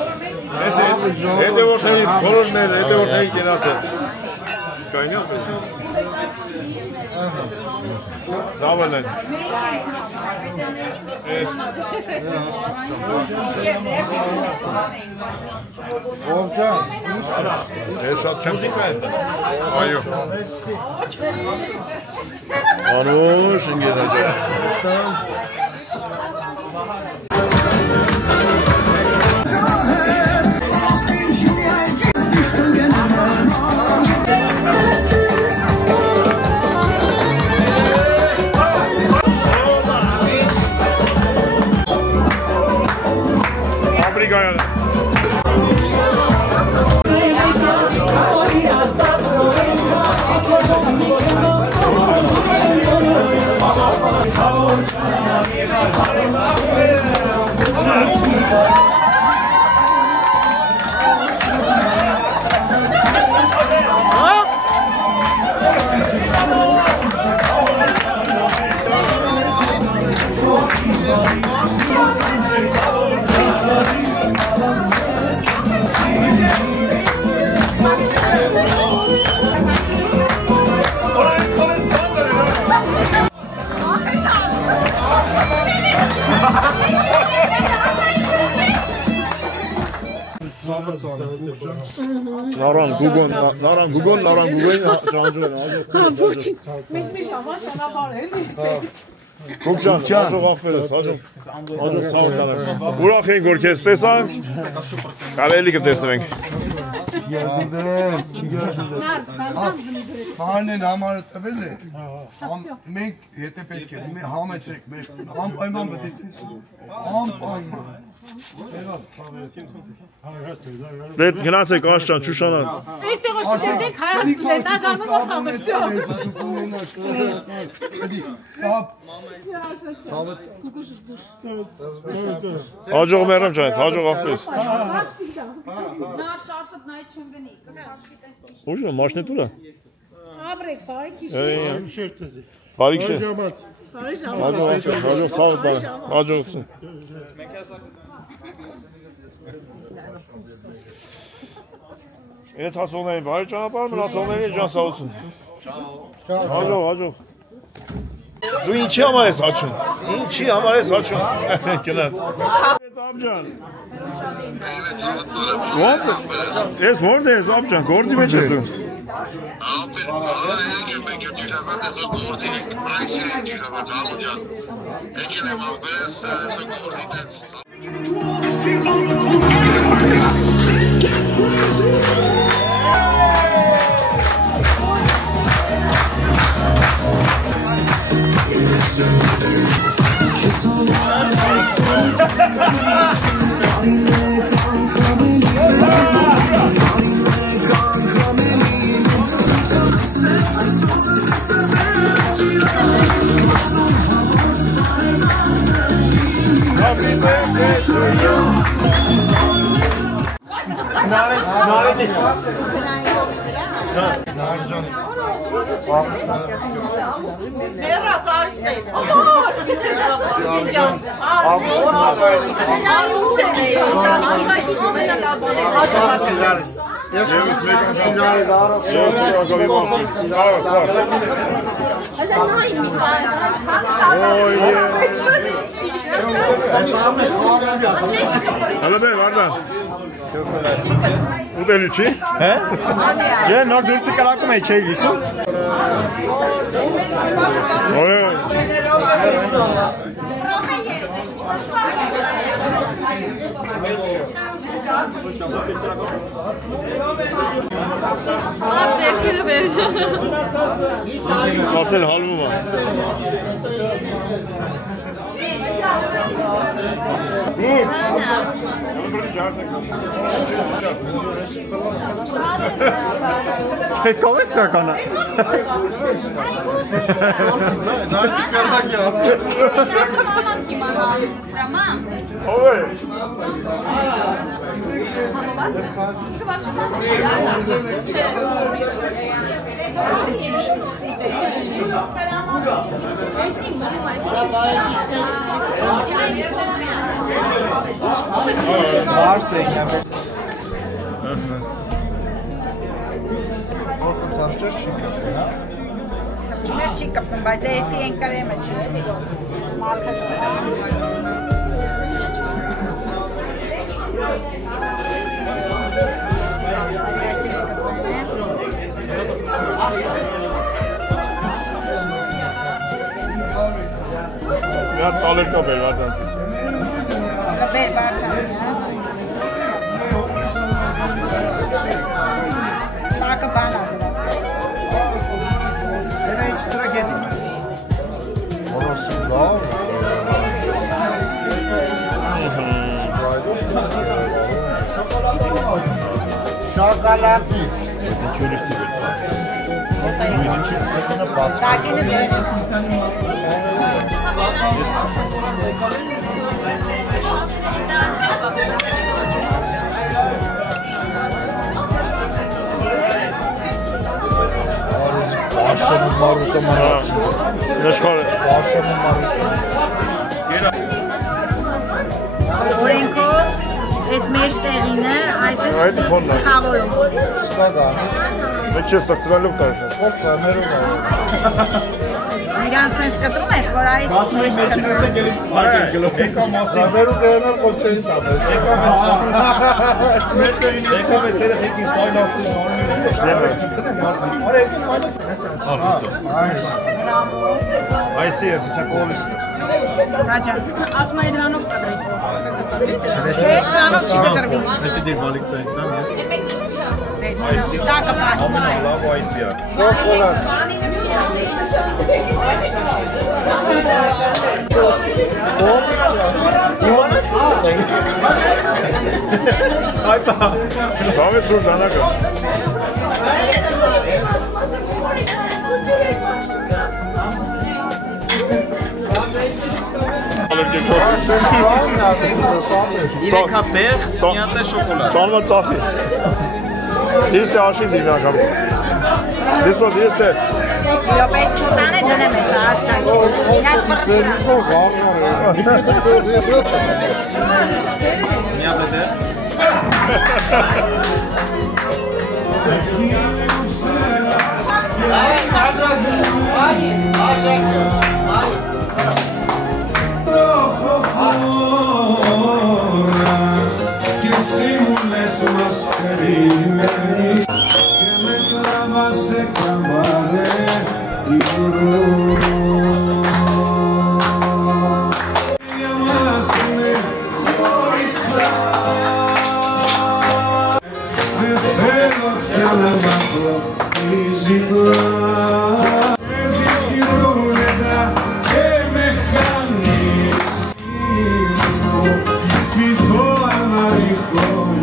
Ես հետևորդների, բոլորներ, հետևորդների կենաց է Կայնի ապետ Դավել են Ով ջան Ես շատ չեմ Այո Անուշ ինգերա ջան Նարան գուգոն ճանջեր Հա, ոչինչ, մենք մի ժաման ճանապարհ էլ էստեղից Կոկջան, հաջող աղբեր ես, հաջող ծավր կանեմ Ուրախ ենք, որ քեզ տեսանք Կարելի կտեսնվենք Երդիդրեն, Հանեն համարը տվել է Մենք հետը պետք է, համեցեք մեր անպայման բտի տեսնում Անպայման Դե գնացեք աշճան, ճուշանան Այստեղ ոչ տեսեք Հայաստան լետագանում որ համը վсё Հաջող մերեմ ճանիտ, հաջող աղբես Նա շարպըտ նայ չեմ գնի Ուժ է, մաշնի տուր է Աբրեք, բարիք Բարիք շեր Հաջող Այդ հասողներին բարի ճանապարհ, մնացողներին ջանսահություն Հաջող Դու ինչի համար ես հաչում, ինչի համար ես հաչում Կնաց Աբջան Ես որդ ես աբջան, գործի մեջ ես դու Ապեր, եկեմ մենք եմ դիժազատ ես որ գործի ենք, պրայսի ենք դիժազատ ծալու ջան Եկել եմ ապեր ես որ գործի տենց Մեռած արստեր։ Ես մեկը սինարի դարով Հալա բեր, Վարդան։ Ուտելի չի։ Հե? Ջե, նոր դուրսի կրակում էի, չէի լիսում։ Ձերքերը բեր։ Ասել հալվում է։ Hey, ¿cómo es la cana? Չի կպտում, բայց էսի են կարեմը չի մարկը Մի հատ տալեր կա բեր, Վարդան։ Բեր, Վարդան։ Մարկը բան ա Era hiç tragedi. Orası var. Şokolatlı. Çölüştü bir. Şakini böyle. Aşağının maruta manası. Neşkare. Aşağının maruta. Օրենքով այս մեր տեղին է, Այդ ֆոնն է։ խավորում։ Սկական։ Մեծ է սրծվելով տարշան։ Փորձը ներում է։ Իրանց sense կտրում ես, որ այս մեջ կտրում։ Եկա մասը։ Ներում գերներ կոչերի տաբել։ Եկա մասը։ Եկա մեսերը հեկին սայլասին Այսի ես, սա կոլիսն է։ Ռաջա, ասում է դրանով կտրի։ Չէ, սրանով չի կտրվի։ Այսի դիր բալիկ տային, դամ ես։ Այսի, ամենը լավ այսի է։ Շոկոլադ։ Այպա։ Բավ է սուր դանակը։ Իրեք հատ տեղ, մի հատ է շոկոլադ։ Տանվա ծախի։ Դիրս է աշին դիմի անգամից։ Դիրսով, դիրս է։ Յոպես կուտան է դնեմ ես աշճանքի։ Իրակ Ձերիզով վարյար է։ Մի հատ է տեղ։ Que simules más perimenis que me clavas en camaré y duro llamasme por islam de celo que alamado y sin existir una que me janis fido a maricón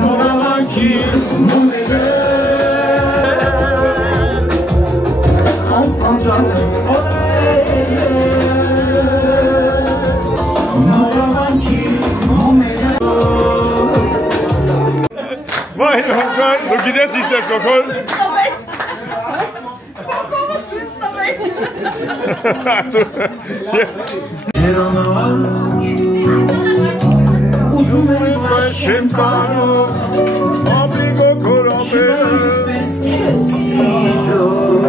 Նորավանքի մոները անսանջալը նորավանքի մոները Վայ, դու գիտես ինչ է կոկոլ։ Երանալ ուզում եմ բայց չեմ կարող Աբրիգո կորամել պես քեզ սիրով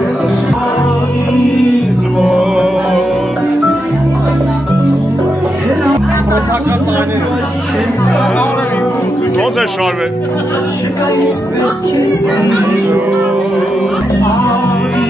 արիզվով Հոթական տարիներ չեմ կարող Ոնց է շարվել Շկայից պես քեզ սիրով արիզվով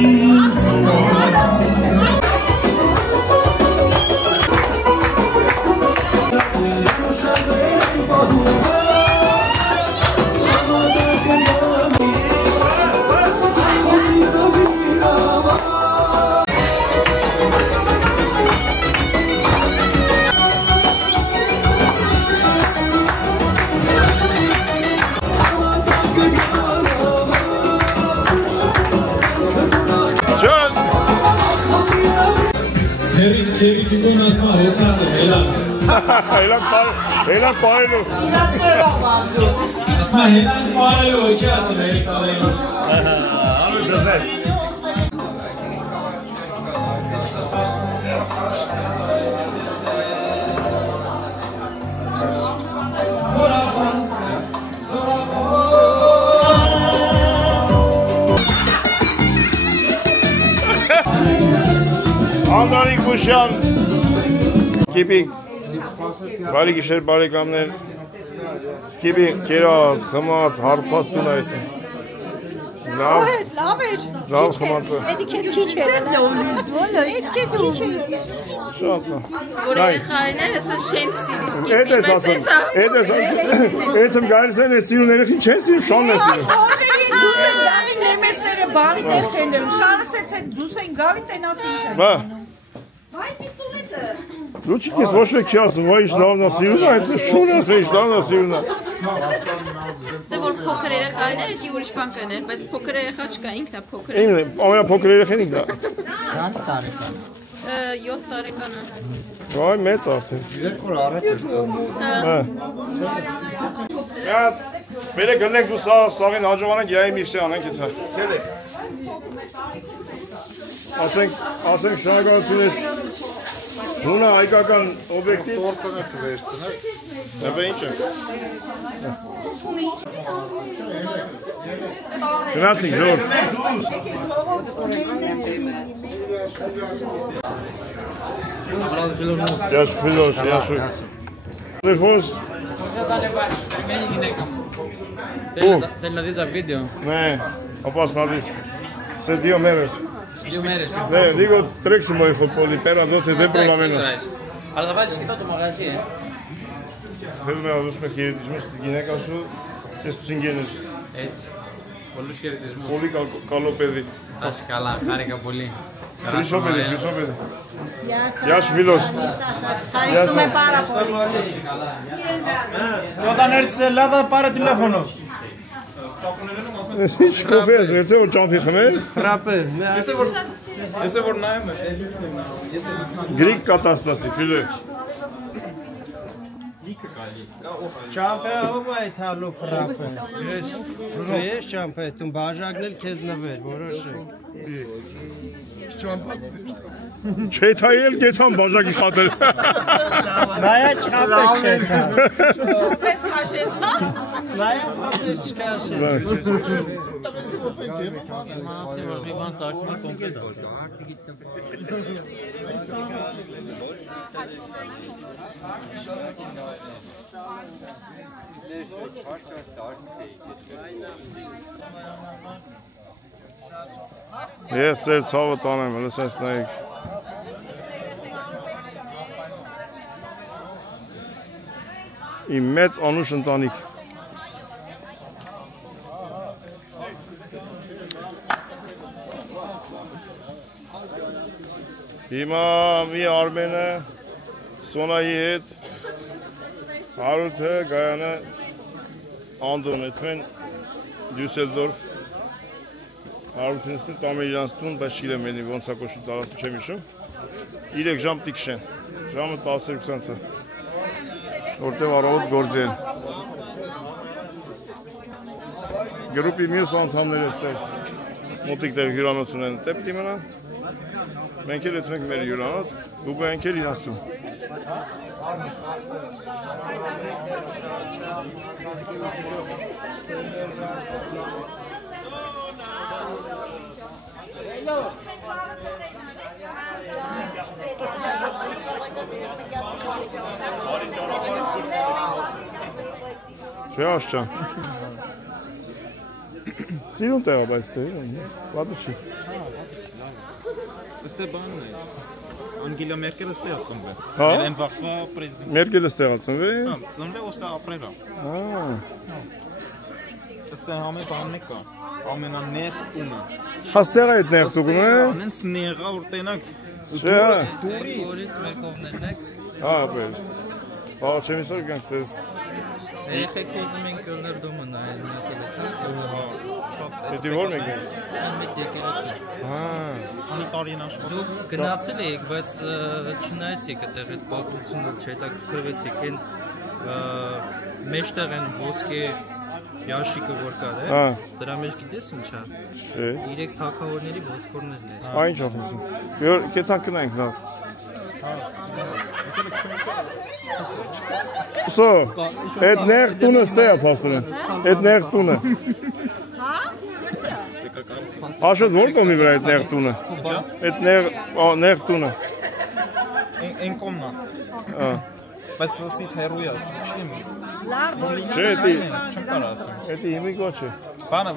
Քերի դուգոն ասма հոգած է հելան։ Հելան պարելու։ Ասма հելան պարելու հոգի ասեմ հելի պարելու։ Արու դզեց։ Անդրանիկ Բուշյան, Սկիպիկ, բարի գիշեր բարեկամներ, Սկիպիկ, կերած, խմած, հարպած տուն այդ, լավ խմած է, Էդի քեզ քիչ էր, էդ քեզ քիչ էր, շատ լավ, Որ երեխաներս շեն սիրի Սկիպի, էդ ես ասում, էդ եմ գայլս են ես սիրուն երեխին չեն սիրում, շանն է սիրում, Նեմեսները բանի տեղ չեն դերում, շանս է ձուս են գալի տենասին չեն բա, Վայ պիստոլետը դու չիկես ոչ մեկ չի ասում, վայ ինչ լավն է սիրուն է, այդպես շուն ես ինչ լավն է սիրուն է, Ստե որ փոքր երեխաներ էդի ուրիշ բան կներ, բայց փոքր երեխա չկա, ինքն է փոքր ամենա փոքր երեխեն ինքն է, 7 տարեկան է վայ մեծ արդեն, 3 օր առաջ էր Մերը գնենք դու սաղին հաջողանենք յայի միշտի անենք եթա ասենք շնորհակալություն ես հունա հայկական օբյեկտիվ Տորտը կվերցնեք Նեպե ինչ է Գնացինք ժոր Яш Филош, Яшу Телефон Θέλει να δεις τα βίντεο. Ναι, όπως να δεις. Σε 2 μέρες. 2 μέρες. Ναι, λίγο τρέξιμο έχω πολύ πέρα εδώ και δεν προλαβαίνω. Αλλά θα βάλεις και εδώ το μαγαζί, Θέλουμε να δώσουμε χαιρετισμούς στην γυναίκα σου και στους συγγένειες σου. Έτσι. Πολλούς χαιρετισμούς. Πολύ καλό παιδί. Να είσαι καλά, χάρηκα πολύ. Χρυσό παιδί, χρυσό παιδί. Γεια σου φίλος. Ευχαριστούμε πάρα πολύ. Όταν έρθεις στην Ελλάδα πάρε τηλέφωνο. Εσύ ինչ կոֆես, վերցե որ ճամփի խմես։ Խրապես, Ես որ նայում եմ։ Գրիկ կատաստասի, ֆիլե։ Ճամփը ով է թալու խրապը։ Ես ճամփը, դու բաժակնել քեզ նվեր, որոշեք։ Ճամփա։ Չէ թայել գեցան բաժակի խատել։ Նայա չխապեք չեկա։ Պես քաշես, հա։ Նայա խապես չքաշես։ Ես ձեր ցավը տանեմ, լսես նայեք։ Իմ մեծ անուշ ընտանիք։ Հիմա մի Արմենը Սոնայի հետ Հարութը Գայանը Անդոն էթմեն Դյուսելդորֆ Հարութինստին տամը իրանց տուն, բայց չիրեմ ենի ոնց ակոշու տարածում չեմ իշում 3 ժամ տիքշեն, ժամը 10-20-ը որտև առավոտ գործ են գրուպի մյուս անդամներ էստեղ մոտիկ դեր հյուրանոց ունեն տեպտի մնան մենք էլ էթմենք մեր հյուրանոց դուք ենք էլ իրանց տուն Չէ աշճան Սիրուն տեղա բայց տեղ վատը չի Ըստե բանն է Անգելա Մերկելը ստեղ ծնվել Են վաղվա պրեզիդենտ Մերկելը ստեղ ծնվել Ծնվել ոստա ապրելա Ըստե համե բանն է կա Ամենանեղ տունը Հաստեղ այդ նեղ տուգում է Անենց նեղա որ տենակ Դուրից մեր կողմներն եք ապրել Բաղ չեմ իսոր գանք ծես Երեխեք ուզում ենք կրներ դոմը նայել Էդի որ մենք ենք Մեծ եկեղեցի Քանի տարի են աշխատում Դուք գնացել եք, բայց չնայեցիք այդտեղ այդ պատմությունը չհետաքրքրվեցիք այն մեջտեղ են ոսկե Ящիկը որ կար է, դրա մեջ գիտես ինչ է։ 3 թագավորների ոսկորներն են։ Այն ինչ ասում։ Յոր կետակ կնայինք լավ։ Սո, այդ նեղ տունը ստե է փաստորեն։ Այդ նեղ տունը։ Հա? Աշոտ որ կոմի վրա այդ նեղ տունը։ Այդ նեղ տունը։ Այն կոմնա։ Բայց սից հերույ ասում, չնեմ։ Չէ, էդի, չեմ կար ասում։ Էդի հիմի գոչ է։ Բանը,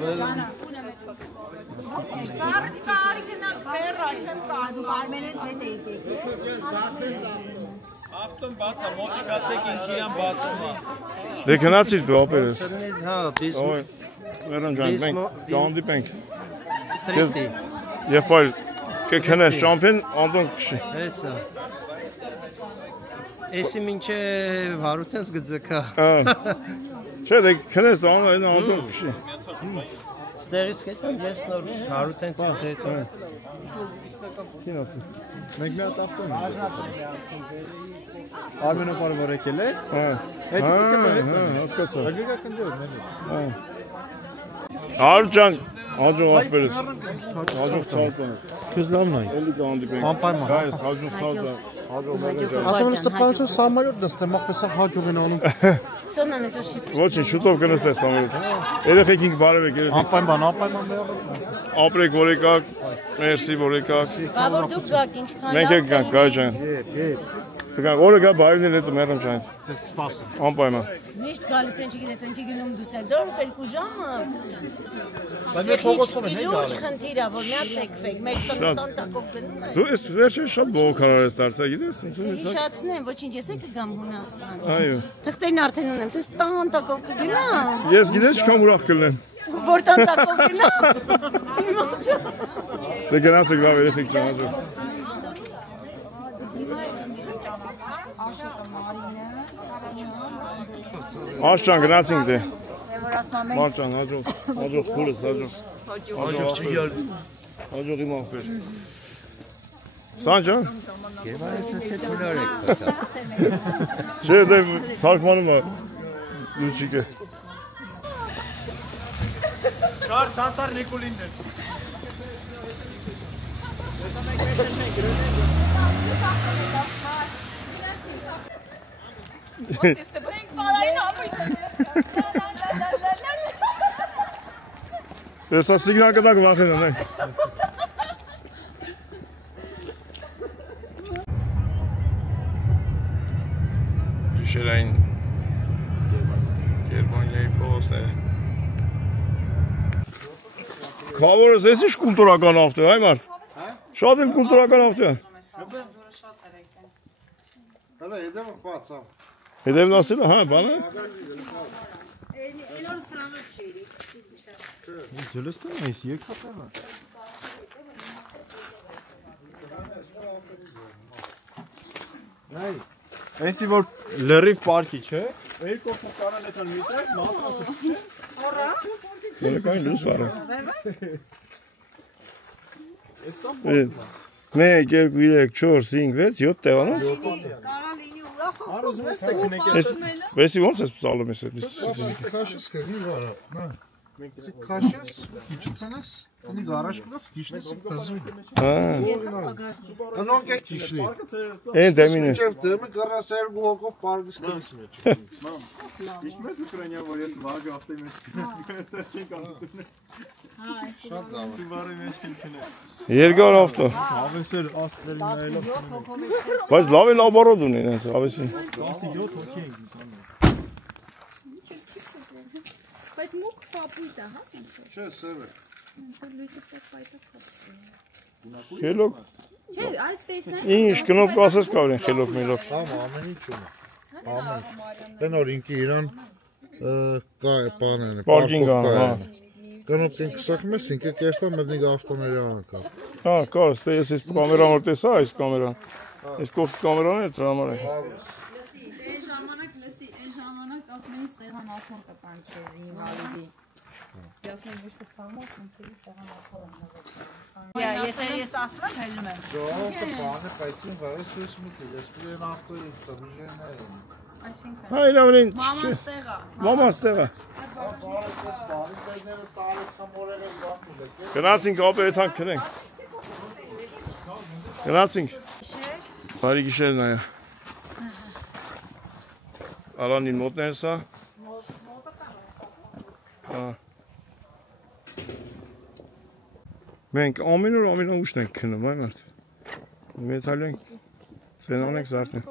Կարիչ կարի գնանք բեռա, չեմ կարդում, արմենեց հետ է եկեք։ Ավտոն բաց է, մոտիկացեք ինք իրան բացում է։ Դե գնացիր դու ապերես։ Հա, դիս։ Վերան ջան, մենք կանդիպենք։ Եվ պայլ, կքնես ճամպեն, անդոն կշի։ Հեսա։ Էսի մինչև հարութենս գծկա։ Չէ, դե քնես դա այն անդոն կշի։ Ստերից կետան ես նոր հարութենցից հետո։ Կինոթի։ Մենք մի հատ ավտոն Արմենոպարը որ եկել է։ Հասկացա։ Ագրիգա կնդոր նելի։ Արու ջան, հաջող ապերես։ Հաջող ցալտան։ Քեզ լավն է։ Էլի կանդիպենք։ Անպայման։ Գայս, հաջող ցալտան։ Ասում եմ ստպանություն սամարյոտ նստեմ, աղպեսա հաջող են անում։ Ոչինչ, շուտով կնստես սամարյոտ։ Երեխեք ինք բարևեք։ Անպայման։ Ապրեք, որ եկաք, մերսի, որ եկաք։ Բա որ դուք գաք, ինչքան Մենք եք գանք, գայ ջան։ Տգան, օրը գա բայվին էլ հետո մերում ջան։ Ես կսպասեմ։ Անպայման։ Միշտ գալիս են չգիտես, են չգնում Դուսելդորֆ, 2 ժամը։ Բայց մեր փողոցով են Լուրջ խնդիր է, որ մի հատ տեկվեք, մեր տան տակով գնում են։ Դու ես վերջին շատ բողոքարար ես դարձա, գիտես։ Հիշացնեմ, ոչինչ, ես եք կգամ Հունաստան։ Այո։ Թղթերն արդեն ունեմ, սես տան տակով կգնամ։ Ես գիտես չքան ուրախ կլնեմ։ Որ տան տակով գնամ։ Դե գնացեք լավ երեխեք ջան, հաջող։ Աշճան գնացինք դե։ Մարճան, հաջող փուլս, հաջող։ Հաջող չի գալ։ Հաջող իմ աղբեր։ Սան ջան։ Գերվայեցեցեք հոլար եք պասա։ Չէ, դե թարգմանում է լուչիկը։ Շար ցանցար Նիկոլինն է։ Ես սիգնալ կտակ վախեն անենք։ Գիշերային Գերմանիայի փողոցները։ Քավորս ես ինչ կուլտուրական ավտո է, այ մարդ։ Շատ եմ կուլտուրական ավտո է։ Հələ հետևը բացա։ Հետևն ասել է, հա, բանը։ Էլոր սրանով չերի։ Ջլստան այս եկապը։ Այ, էսի որ լրիվ պարկի չէ։ Երկու կարան էտան միտակ, մատրասը չէ։ Որա։ Երեկային լույս վարը։ Էս սա 1, 2, 3, 4, 5, 6, 7 տեղանոց։ Կարա լինի ուրախ։ Արուզում ես թե քնեք։ Վեսի ոնց ես պսալում ես էդ։ Քաշես կգնի վարա։ Նա։ Քաշես, քիչցնես, ունի գարաժ կնաս, քիշնես տզվի։ Անոնք է քիշնի։ Են դեմին է։ Չև դեմը գարաս երկու հոգով պարգս կնիս մեջ։ Իշմես Ուկրաինա, որ ես վագ ավտի մեջ կնեմ, չենք անդուտում։ Շատ լավ։ Սուբարի մեջ կնեմ։ Երկար ավտո։ Ավեսեր ավտների նայելով։ Բայց լավ է լաբարոդ ունեն այս ավեսին։ 17 հոգի ենք դիտանում։ Բայց մուկ պապույտ է, հա՞։ Չէ, սև է։ Լույսը պետք է փոխի։ Խելոք։ Չէ, այս տեսնեն։ Ինչ կնոպ ասես կավրեն խելոք մելոք։ Համ ամեն ինչ ունի։ Ամեն։ Դեն որ ինքի իրան կա է պանեն։ Պարկինգ հա։ Կնոպ ինքը սխմես, ինքը կերտա մտնի ավտոների անկա։ Հա, կա, ստե ես այս կամերան որ տեսա, այս կամերան։ Այս կողքի կամերան է դրամար է։ Այն ժամանակ լսի, այն ժամանակ ասում էին Ստեփան Աթոն կպան քեզի ինվալիդի։ Ասում են ոչ թե ֆամոս, քեզի Ստեփան Աթոն։ Եթե ես ասում եմ, հելում եմ։ Ժողովը բանը պայծին վարես ես միտի, ես պլեն ավտոյի տվիժեն են։ Հա, իրավին։ Մաման ստեղ է։ Մաման ստեղ է։ Գնացինք ապերեթանք քրենք։ Գնացինք։ Բարի գիշեր նայա։ Ալանին մոտն է սա։ Հա։ Մենք ամեն օր ամեն ուշն ենք քնում, այ մարդ։ Մեթալ ենք, ֆրենան ենք զարթնել։